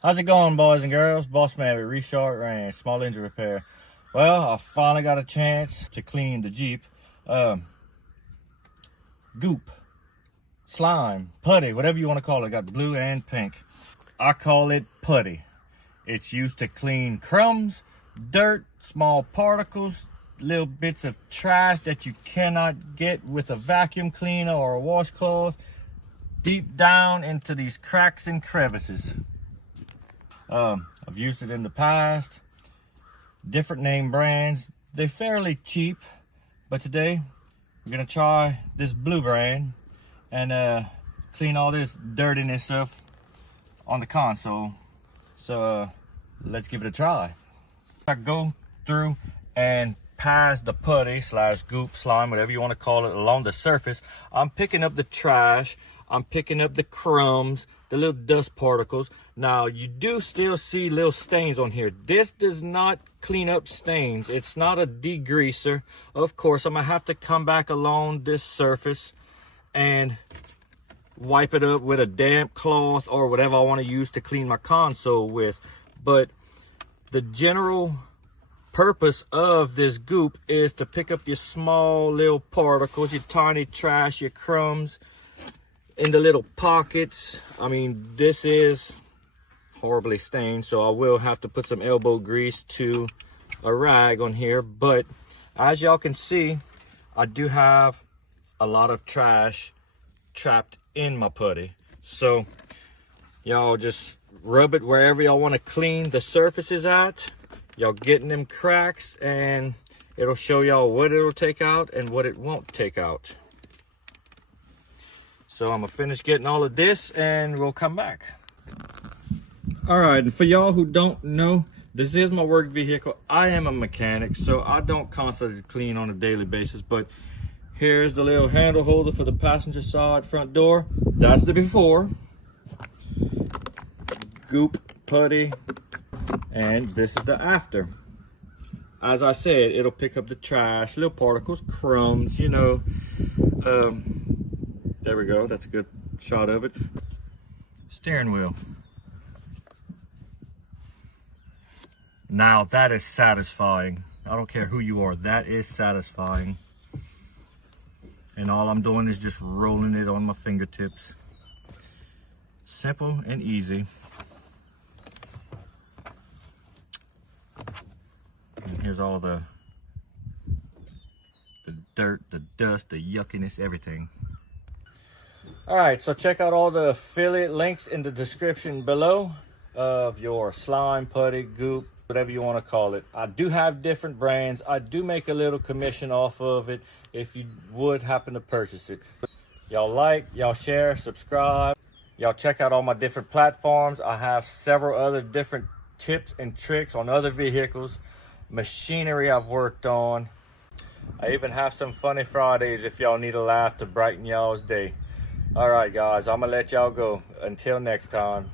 How's it going, boys and girls? Boss Man with Reshort Ranch, small engine repair. Well, I finally got a chance to clean the Jeep. Goop, slime, putty, whatever you want to call it. Got blue and pink. I call it putty. It's used to clean crumbs, dirt, small particles, little bits of trash that you cannot get with a vacuum cleaner or a washcloth, deep down into these cracks and crevices. I've used it in the past, different name brands. They're fairly cheap, but today we're gonna try this blue brand and clean all this dirtiness stuff on the console. So let's give it a try. I go through and pass the putty slash goop, slime, whatever you want to call it, along the surface. I'm picking up the trash, I'm picking up the crumbs, the little dust particles. Now you do still see little stains on here. This does not clean up stains. It's not a degreaser. Of course, I'm gonna have to come back along this surface and wipe it up with a damp cloth or whatever I want to use to clean my console with. But the general purpose of this goop is to pick up your small little particles, your tiny trash, your crumbs in the little pockets. I mean, this is horribly stained, so I will have to put some elbow grease to a rag on here. But as y'all can see, I do have a lot of trash trapped in my putty. So y'all just rub it wherever y'all want to clean the surfaces at. Y'all get in them cracks and it'll show y'all what it'll take out and what it won't take out. So I'm gonna finish getting all of this and we'll come back. All right, and for y'all who don't know, this is my work vehicle. I am a mechanic, so I don't constantly clean on a daily basis, but here's the little handle holder for the passenger side front door. That's the before. Goop, putty, and this is the after. As I said, it'll pick up the trash, little particles, crumbs, you know. There we go, that's a good shot of it. Steering wheel. Now that is satisfying. I don't care who you are, that is satisfying. And all I'm doing is just rolling it on my fingertips. Simple and easy. And here's all the dirt, the dust, the yuckiness, everything. All right, so check out all the affiliate links in the description below of your slime, putty, goop, whatever you want to call it. I do have different brands. I do make a little commission off of it if you would happen to purchase it. Y'all like, y'all share, subscribe. Y'all check out all my different platforms. I have several other different tips and tricks on other vehicles, machinery I've worked on. I even have some funny Fridays if y'all need a laugh to brighten y'all's day. All right, guys, I'm gonna let y'all go. Until next time.